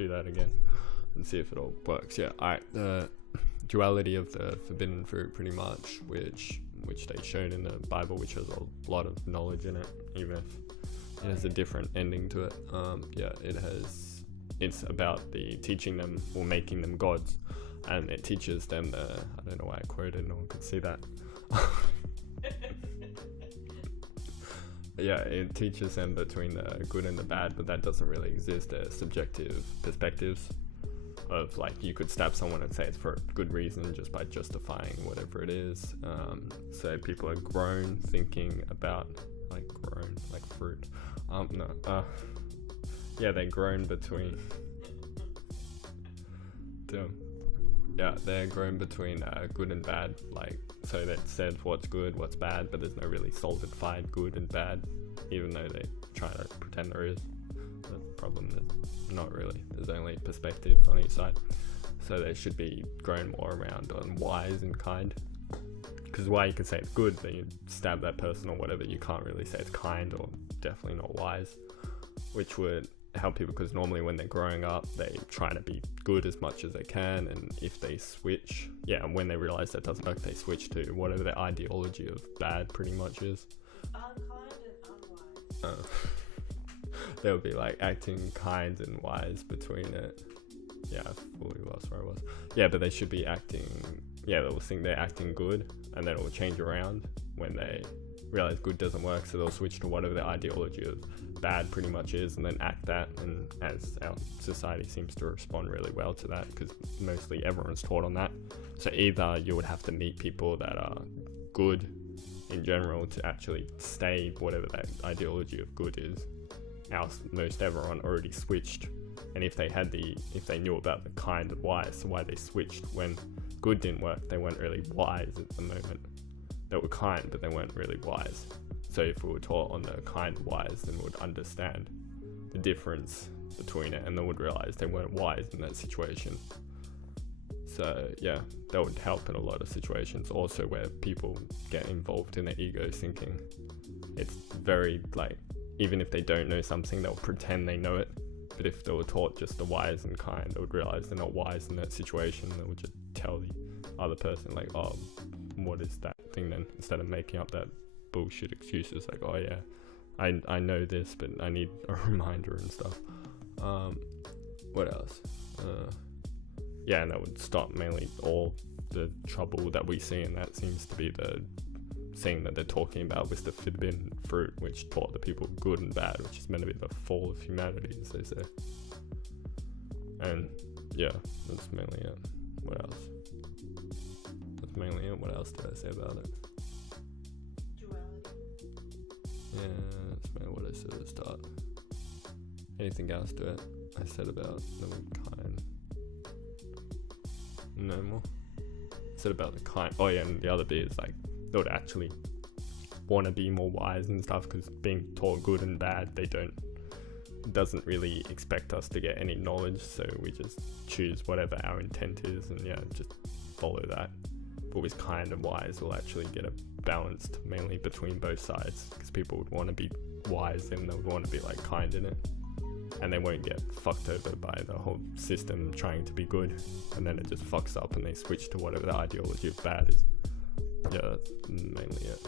do that again and see if it all works. Yeah, the duality of the forbidden fruit, pretty much, which they showed in the Bible, which has a lot of knowledge in it, even if it has a different ending to it. It's about the teaching them or making them gods, and it teaches them I don't know why I quoted, no one could see that. Yeah, it teaches them between the good and the bad, but that doesn't really exist. They're subjective perspectives of, like, you could stab someone and say it's for a good reason just by justifying whatever it is. So people are grown thinking about, like, grown, like fruit. They're grown between. They're grown between good and bad. Like, so that says what's good, what's bad, but there's no really solidified good and bad, even though they try to pretend there is. The problem is not really. There's only perspectives on each side. So they should be grown more around on wise and kind. Because why you can say it's good, then you stab that person or whatever, you can't really say it's kind or definitely not wise, which would help people, because normally when they're growing up, they try to be good as much as they can, and if they switch, and when they realize that doesn't work, they switch to whatever their ideology of bad pretty much is. Unkind and unwise. They would be like acting kind and wise between it. Yeah, I fully lost where I was. Yeah, but they should be acting, they'll think they're acting good, and then it will change around when they realize good doesn't work, so they'll switch to whatever their ideology of bad pretty much is, and then act that. And as our society seems to respond really well to that, because mostly everyone's taught on that. So either you would have to meet people that are good in general to actually stay whatever that ideology of good is. Else most everyone already switched, and if they knew about the kind and wise, so why they switched when good didn't work, they weren't really wise at the moment. They were kind, but they weren't really wise. So if we were taught on the kind and wise, then we would understand the difference between it, and then would realize they weren't wise in that situation. So that would help in a lot of situations. Also where people get involved in their ego thinking. It's very, like, even if they don't know something, they'll pretend they know it. But if they were taught just the wise and kind, they would realize they're not wise in that situation. They would just tell the other person, like, oh, what is that thing then? Instead of making up that bullshit excuses, like, oh yeah, I know this, but I need a reminder and stuff. What else? And that would stop mainly all the trouble that we see, and that seems to be the thing that they're talking about with the forbidden fruit, which taught the people good and bad, which is meant to be the fall of humanity, as they say. And that's mainly it. What else? That's mainly it. What else did I say about it? Duality. Yeah, that's mainly what I said at the start. Anything else to it? I said about the kind. No more. I said about the kind. Oh yeah, and the other bit is like they would actually want to be more wise and stuff, because being taught good and bad, doesn't really expect us to get any knowledge, so we just choose whatever our intent is and just follow that. But with kind and wise, we'll actually get a balanced mainly between both sides, because people would want to be wise and they would want to be like kind in it, and they won't get fucked over by the whole system trying to be good, and then it just fucks up and they switch to whatever the ideology of bad is. Yeah, that's mainly it.